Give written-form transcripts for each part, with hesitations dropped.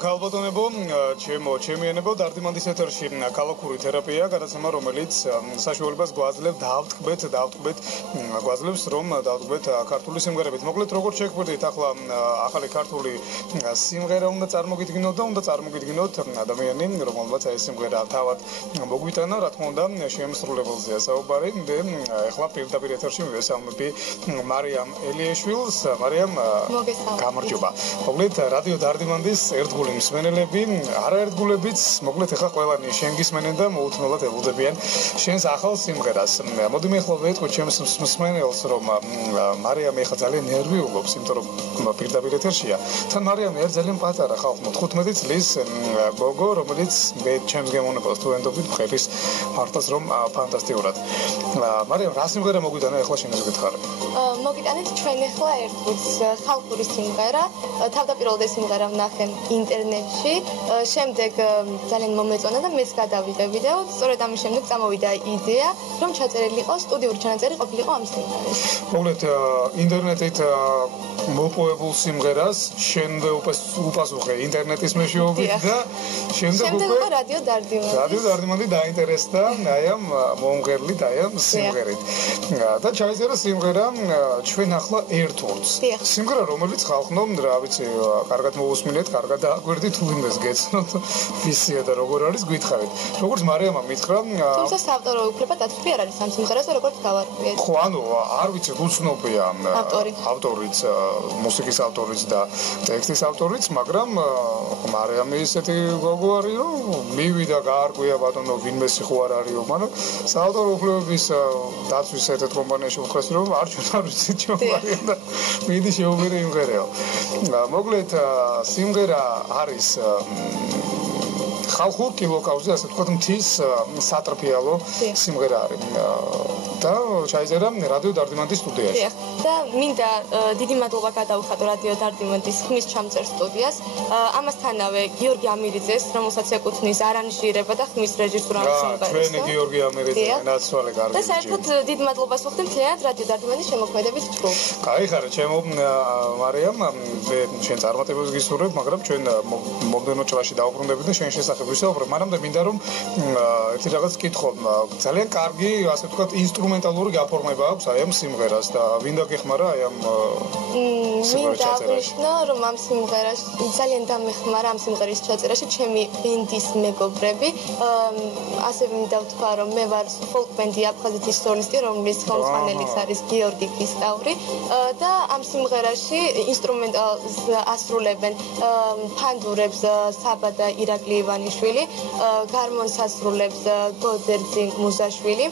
ქალბატონებო, ჩემიანებო, დარდიმანდის ეთერში ქალაქური თერაპია, გადაცემა, რომელიც საშუალებას გვაძლევს დავტკბეთ გვაძლევს რომ დავტკბეთ ქართული სიმღერებით. მოკლედ, როგორც შეგვიძლია ახლა ახალი ქართული სიმღერა უნდა წარმოგიდგინოთ და უნდა წარმოგიდგინოთ ადამიანი, რომელმაც ეს სიმღერა თავად მოგვიტანა, რა თქმა უნდა, შემსრულებელზეა საუბარი. ახლა პირდაპირ ეთერში მივესალმები მარიამ ელიეშვილს. მარიამ, გამარჯობა. მოკლედ, რადიო დარდიმანდის ერთგული მსმენელები, არაერთგულებიც, მოკლედ ახლა ყველანი შენ გისმენენ და მოუთმელად ელოდებიან შენს ახალ სიმღერას. მოდი მე ახლა ვეთქვი ჩემს მსმენელს, რომ მარიამ ახლა ძალიან ნერვიულობს, იმიტომ რომ პირდაპირ ეთერშია. თან მარიამი არის ძალიან პატარა ხალხი, 15 წლის გოგო, რომელიც მე ჩემს გემოვნებას თუ ენდობით ხელის მართლაც რომ ფანტასტიკურად. მარიამ, რა სიმღერა მოგვიტანა ახლა შენ ეს გითხარი? მოგიტანეთ ჩვენ ახლა ერთგულს ხალხური სიმღერა, თავდაპირველად ეს სიმღერა ვნახე ინტერნეტში, შემდეგ ძალიან მომეწონა და მეც გადავიდე ვიდეო, სწორედ ამის შემდეგ წამოვიდა იდეა, რომ ჩაწერილი იყო სტუდიური ჩანაწერი ყოფილიყო ამ სიმღერას. მოკლედ, ინტერნეტით მოპოვებულ სიმღერას შენ უპასუხე ინტერნეტის მეშვეობით და შემდეგ უკვე რადიო დარდიმანდი დაინტერესდა აი ამ მომღერლით, აი ამ სიმღერით. და ჩაიწერა სიმღერა ჩვენ ახლა ერთ ორს. სიმღერა, რომელიც ხალხნომ, რა ვიცი, კარგად მოусმინეთ, კარგად დააგვერდით, ვინმეს გეცნოთ, ვისია და როგორ არის, გითხარით. როგორც მარიამმა მითხრა, თუმცა საავტორო უფლება დაცული არ არის ამ სიმღერაზე, როგორც გავარკვიეთ. ხო, ანუ არ ვიცი, უცნობია ავტორიც, მუსიკის ავტორიც და ტექსტის ავტორიც, მაგრამ მარიამი ისეთი გოგო არის, რომ მივიდა გაარკვია ბატონო, ვინმე სიხო არ არისო, მაგრამ საავტორო უფლებების დაცვის ერთ კომპანიაში უხრეს, რომ არ ვიცით ჩვენ მარიამ და მიდი შეუბერე იმღერეო. მოკლედ, სიმღერა არის ხალხურ კილოკავზე, ასე ვთქვათ, მთის სატრფიალო სიმღერა არის. და ჩაიწერა რადიო დარდიმანდის სტუდიაში. და მინდა დიდი მადლობა გადაუხადო რადიო დარდიმანდის ხმის ჩამწერ სტუდიას. ამასთანავე გიორგი ამირიძეს, რომელსაც ეკუთვნის არანჟირება და ხმის რეჟისურა ამ სიმღერას. ჩვენი გიორგი ამირიძე, ნაცვალე კარგი. და საერთოდ დიდი მადლობას ვუხდით მთლიანად რადიო დარდიმანდის შემოქმედების ჯგუფს. გაიხარა ჩემო მარიამ, მე შენ წარმატებებს გისურვებ, მაგრამ ჩვენ მომდენო წლებში დავუბრუნდებით და შენ შესახებ ვისაუბრებ, მაგრამ მინდა რომ ერთი რაღაც კითხო, ძალიან კარგი, ასე ვთქვათ, ინსტრუმენტალური გაფორმება აქვს აი ამ სიმღერას და ვინდა გეხმარა აი ამ სიმღერის ჩაწერაში. რომ ამ სიმღერაში ძალიან დამეხმარა ამ სიმღერის ჩაწერაში ჩემი ბენდის მეგობრები. ასევე მინდა ვთქვა, რომ მე ვარ ფოლკ ბენდი აფხაზეთის სოლისტი, რომლის ხელმძღვანელიც არის გიორგი ქისტაური და ამ სიმღერაში ინსტრუმენტალს ასრულებენ ფანდურებს საბა და ირაკლი ივანიშვილი, გარმონს ასრულებს გოდერძი მუზაშვილი,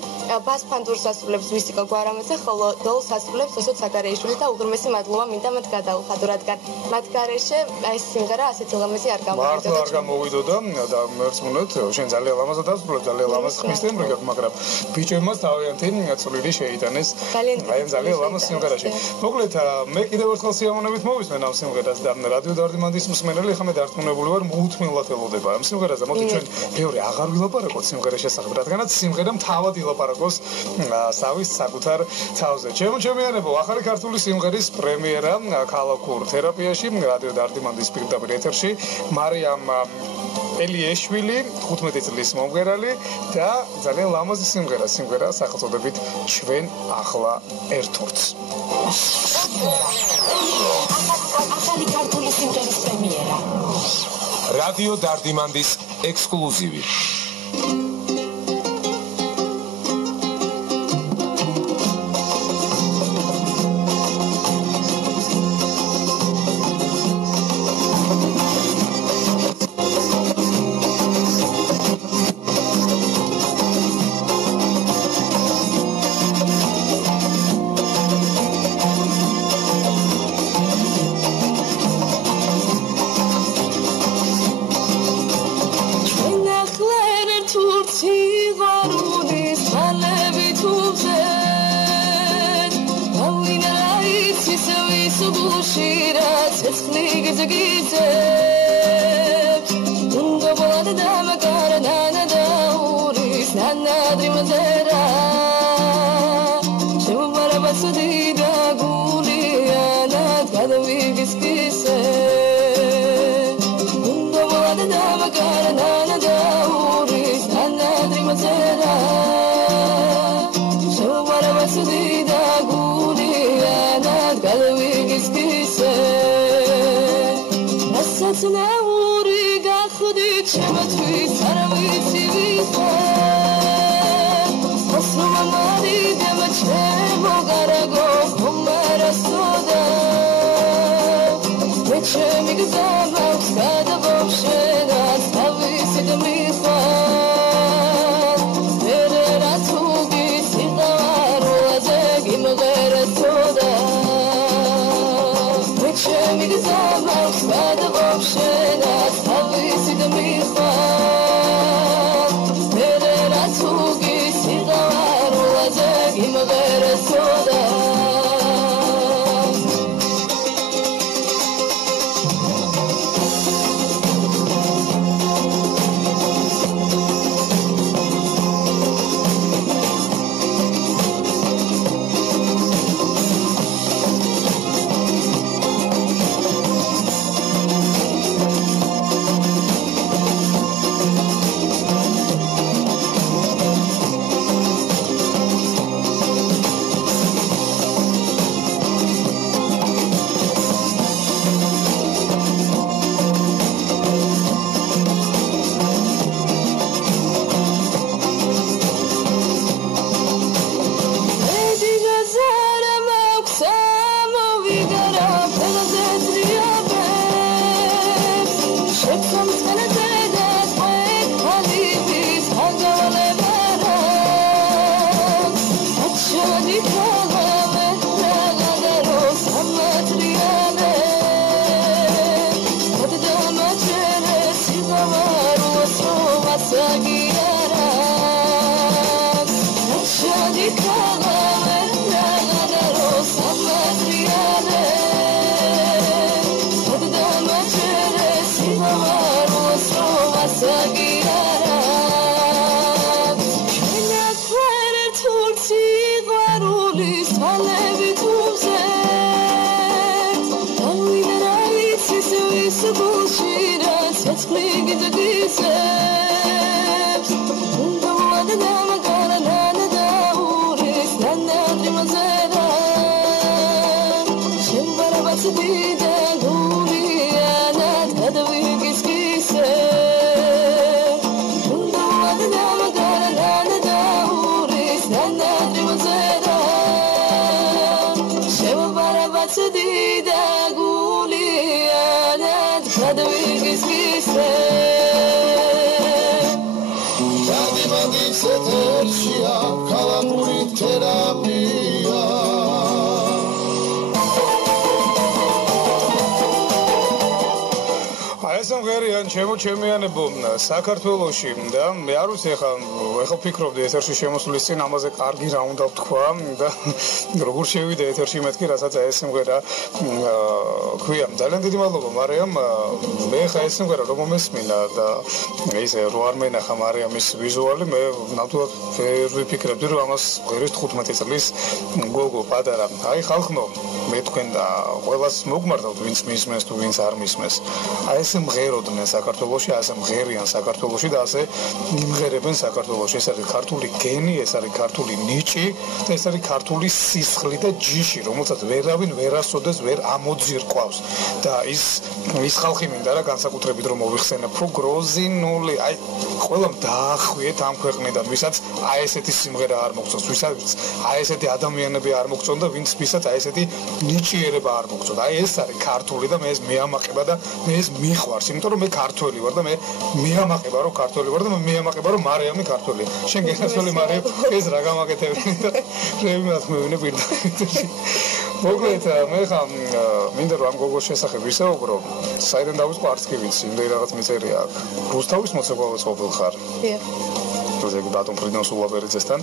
ბას ფანდურს ასრულებს ვისიკა გვარამეცე, ხოლო დოლს ასრულებს ოსო ცაგარეიშვილი და უღრმესი მადლობა მინდა მათ გადაუხადო, რადგან მათ გარეშე ეს სიმღერა ასეთი ლამაზი არ გამოვიდოდა. მართლა არ გამოვიდოდა და მერწმუნეთ, შენ ძალიან ლამაზად ასრულებ, ძალიან ლამაზ ხმის ტემბრი გაქვს, მაგრამ ბიჭებმაც თავიანთი წვლილი შეიტანეს აი ძალიან ლამაზ სიმღერაში. მოკლედ, მე კიდევ ერთხელ სიამოვნებით მოვისმენ ამ სიმღერას და რადიო დარდიმანდის მსმენელი, ხა მე დარწმუნებული ვარ, მოუთმელად ელოდება ამ სიმღერაზე. მოდი ჩვენ ბევრი აღარ ვილაპარაკოთ სიმღერას შესახებ, რადგანაც სიმღერა თავად ილაპარაკოს სავის საკუთარ თავზე. ჩემიანებო, ახალი ქართული სიმღერის პრემიერა ქალაქურ თერაპიაში, რადიო დარდიმანდის პირდაპირ ეთერში, მარიამ ელიეშვილი, 15 წლის მომღერალი და ძალიან ლამაზი სიმღერა სახელწოდებით ჩვენ ახლა ერთ ორს. ახალი ქართული სიმღერის პრემიერა. რადიო დარდიმანდის ექსკლუზივი. Cada vez que se magana dauris anadri mazera shobara basdida guli anad galwigis kise nasatna uri gakhudit shematwi sarawitsi visa osma mari demache mogarago kumara soda Чем экзамен, когда вообще нас повысит михвал Переразуги, силару, азеги, мгерасода Чем экзамен, когда вообще нас повысит михвал Переразуги, силару, азеги, мгерасода ჩემიანებო საქართველოში და მე არ ვიცი ეხლა ვფიქრობდი ეთერში შემოსulis წინ ამაზე კარგი რა უნდა ვთქვა და როგორ შევიდე ეთერში მეთქი რასაც ეს სიმღერა ქვია ძალიან დიდი მადლობა მარიამ მე ხა ეს სიმღერა რომ მომესმინა და ისე რო არ მენახა მარიამის ვიზუალი მე ნამდვილად ვერ ვიფიქრებდი რომ ამას ღერის 15 წლის გოგო პატარა აი ხალხო მე თქვენ და ყველას მოგმართავთ ვინც მისმენს თუ ვინც არ მისმენს აი ეს მღეროდნენ საქართველოში ასე მღერიან საქართველოში და ასე იმღერებენ საქართველოში ეს არის ქართული გენი ეს არის ქართული ნიჭი და ეს არის ქართული სისხლი და ჯიში რომელსაც ვერავინ ვერასოდეს ვერ ამოძირკვავს და ის ხალხი მინდა რა განსაკუთრებით რომ მოვიხსენებ რომ გროზინული აი ყველამ დაახვიეთ ამ ქვეყნიდან ვისაც აი ესეთი სიმღერა არ მოგწონს ვისაც აი ესეთი ადამიანები არ მოგწონ და ვისაც აი ესეთი ნიჭიერება არ მოგწონს აი ეს არის ქართული და მე ეს მეამაყება და მე ეს მიყვარს იმიტომ რომ მე ქართველი ვარ და მე მეამაყება რომ ქართველი ვარ და მე მეამაყება რომ მარიამი ქართველია შენ გენასული მარიამ ეს რა გამაკეთებდი და რეიმას მევინე პირდაპირ მოკლედ მე ხა მინდა რომ ამ გოგოს შესახებ ვისაუბრო საიდან დავიწყო არც კი ვიცი იმდენი რაღაც მიწერია აქვს რუსთავის მოცეკვავეც ყოფილ ხარ დიახ ზეგი ბატონ ფრიდონ სულაბერიძესთან.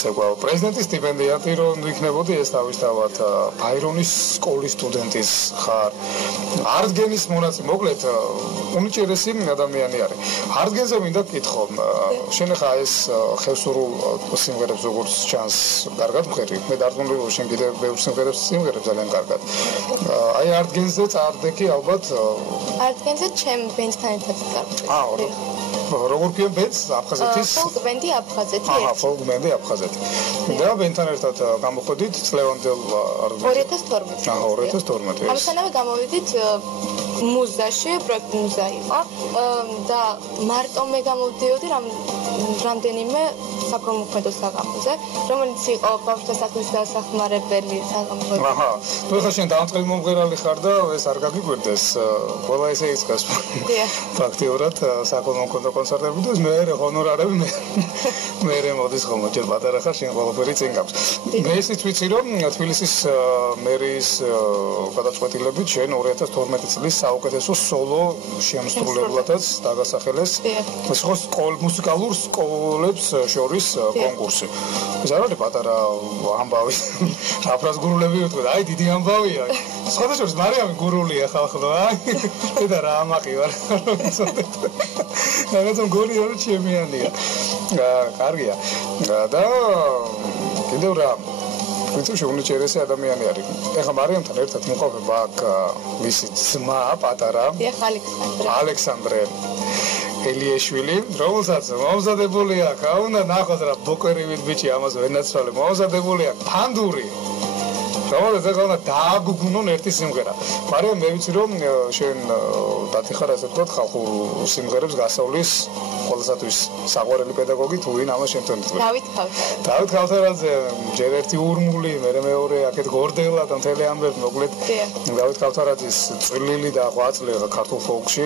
ცეკვა პრეზიდენტის სტიპენდიანტი რომ იქნებოდი ეს თავისთავად ბაირონის სკოლის სტუდენტის ხარ. არტგენის მონაწილე, მოკლედ უნიჭერესი ადამიანი არის. არტგენზე მინდა გკითხო, შენ ხა ეს ხევსურულ სიმღერებს როგორც ჩანს, კარგად მღერი. მე დარწმუნებული ვარ, შენ კიდევ ბევრ სიმღერებს სიმღერებს ძალიან კარგად. აი არტგენზე წარდექი ალბათ არტგენზე ჩემ ბენდთან ერთად წარდექი. როგორ ქვია ბენდს აფხაზეთის? ფოლკ ბენდი აფხაზეთი. აჰა, ფოლკ ბენდი აფხაზეთი. და ბენდთან ერთად გამოходით წლევანდელ 2012. აჰა, 2012. ამისთანავე გამოვიდით მუზაში, პროექტ მუზა იყო და მარტო მე გამოვდიოდი რამდენიმე საპრომოქმედო საღამოზე, რომელიც იყო ბავშვთა სახლის დასახმარებელი საღამო. აჰა, თუ ხა შენ დამწყები მომღერალი ხარ და ეს არ გაგიგვირდეს, ყველა ესე იცავს. ფაქტიურად საკონო მქონდა კონცერტები და მე ჰონორარები მე მოდის ხოლმე ჯერ პატარა ხარ შენ ყველაფერი წინ გაქვს. მე ისიც ვიცი რომ თბილისის მერის გადაწყვეტილებით შენ 2012 წლის საუკეთესო სოლო შემსრულებლადაც დაგასახელეს. ეს ხო მუსიკალურ სკოლებს შორის კონკურსი. ეს არ არის პატარა ამბავი. აფრას გურულები ვიტყვი, აი დიდი ამბავია. სხვადასხვა მარიამი გურულია ხალხო, აი და რა ამაყი ვარ. რაღაცა გონი არ ჩემიანია. კარგია. და კიდევ რა პრინციპში უნიჭერესი ადამიანი არის. ეხლა მარიამთან ერთად იმყოფება აქ მისი ძმა პატარა ალექსანდრე ელიეშვილი, რომელსაც მომზადებული აქვს, უნდა ნახოთ რა ბოკერივით ბიჭი ამას ვენაცვალე, მომზადებული აქვს ფანდური. რომელიც ეხლა უნდა დააგუგუნონ ერთი სიმღერა. მაგრამ მე ვიცი რომ შენ დათიხარ ასე ვთქვათ ხალხურ სიმღერებს გასავლის ყველასათვის საყვარელი პედაგოგი თუ ვინ ამას შენთან იტყვი. დავით ქავთარაძე, ჯერ ერთი ურმული, მერე მეორე აქეთ გორდელა და მთელი ამბები მოკლედ. დავით ქავთარაძის წვლილი და ღვაწლი ქართულ ფოლკში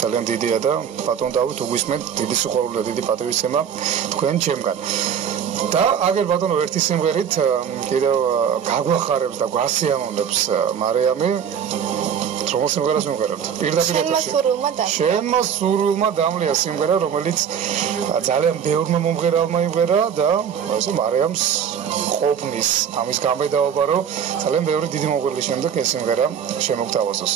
ძალიან დიდია და ბატონ დავით უგვისმენთ, დიდი სიყვარული და დიდი პატრიოტიზმა თქვენ ჩემგან. და აგერ ბატონო ერთი სიმღერით კიდევ გაგვახარებს და გვასიამოვნებს მარიამი რომ სიმღერას მივღერებთ. პირდაპირ შენმა სურვილმა დამლია სიმღერა, რომელიც ძალიან ბევრმა მომღერალმა იმღერა და ესე მარიამს ყოფნის ამის გამედაობა, რომ ძალიან ბევრი დიდი მომღერლის შემდეგ ეს სიმღერა შემოგთავაზოს.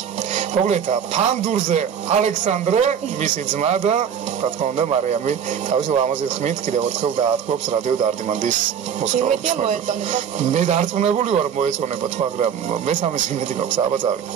მოკლედ ფანდურზე ალექსანდრე, მისი ძმა და რა თქმა უნდა მარიამი თავისი ლამაზი ხმით კიდევ ერთხელ დაათქვობს რადიო დარდიმანდის მუსიკალურ მოეწონება. მე დარწმუნებული ვარ მოეწონებათ, მაგრამ მეც ამის იმედი მაქვს, აბა წავიდე.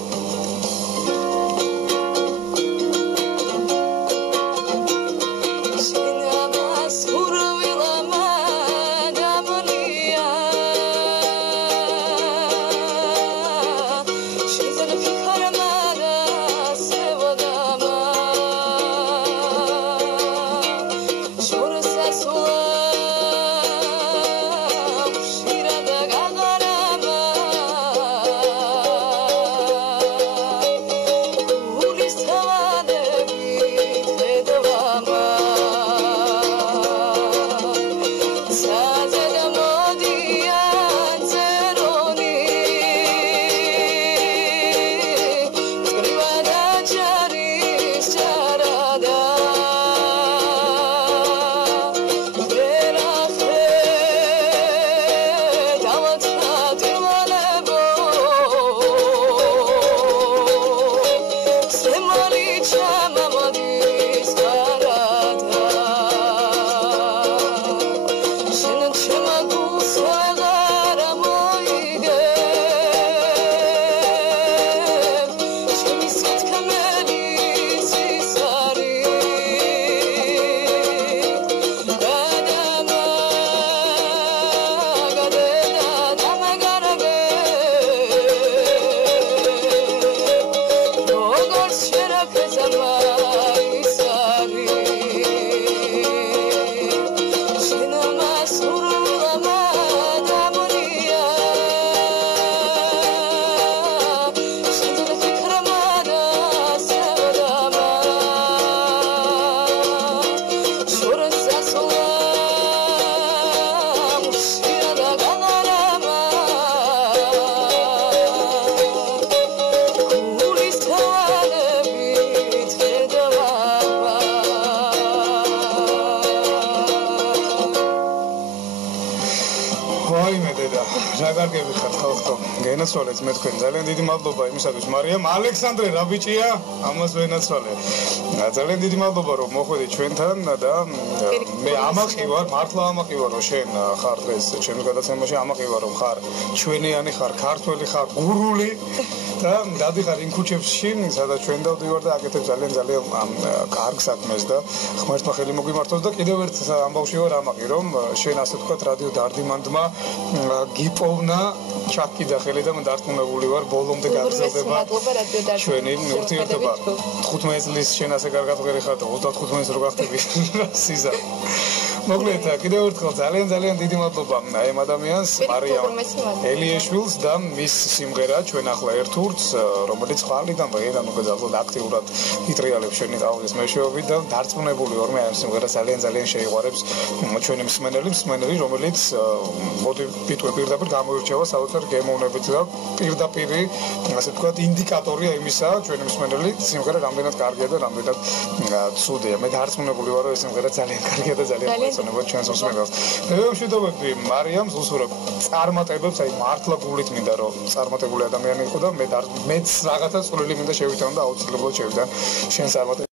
კარგები ხართ ხალხო. გენაცვალეთ მე თქვენ. ძალიან დიდი მადლობა იმისათვის. მარიამ ალექსანდრე რა ბიჭია? ამას ვენაცვალე. ძალიან დიდი მადლობა რომ მოხვედით ჩვენთან და მე ამაყი ვარ, მართლა ამაყი ვარ რომ შენ ხარ ეს ჩემს გადაცემაში ამაყი ვარ რომ ხარ ჩვენიანი ხარ, ქართველი ხარ, გურული და დადიხარ იმ ქუჩებში, სადაც ჩვენ დავდივარ და აკეთებ ძალიან კარგ საქმეს და ღმერთმა ხელი მოგიმართოს და კიდევ ერთ ამბავში ვარ ამაყი რომ შენ ასე თქვათ რადიო დარდიმანდმა გიპოვნა ჩაკიდა ხელი და მე დარწმუნებული ვარ ბოლომდე გაგრძელდება ჩვენი ურთიერთობა 15 წლის შენ ასე კარგად ღერი ხარ და 35 წელს რო გახდები სიზა მოკლედ კიდევ ერთხელ ძალიან დიდი მადლობა აი ამ ადამიანს მარიამ ელიეშვილს და მის სიმღერა ჩვენ ახლა ერთურს რომელიც ხვალიდან დღეიდან უკვე ძალიან აქტიურად იტრიალებს შენი ტაუზის მეშვეობით და დარწმუნებული ვარ მე ამ სიმღერას ძალიან შეიყვარებს ჩვენი მსმენელი რომელიც მოდი პირდაპირ გამოირჩევა საოცარ გემოვნებით და პირდაპირ ასე ვთქვათ ინდიკატორია იმისა ჩვენი მსმენელი სიმღერა რამდენად კარგია და რამდენად ცუდია მე დარწმუნებული ვარ რომ ეს სიმღერა ძალიან კარგია და ძალიან მოეწონება ჩვენს მსმენელს მე ვშვიდობები მარიამს უსურვებ წარმატებებს აი მართლა გულით მინდა რომ წარმატებული ადამიანი იყო და მეც რაღაცა წვლილი მინდა შევიტანო და აუცილებლად შევიტან შენს წარმატებებს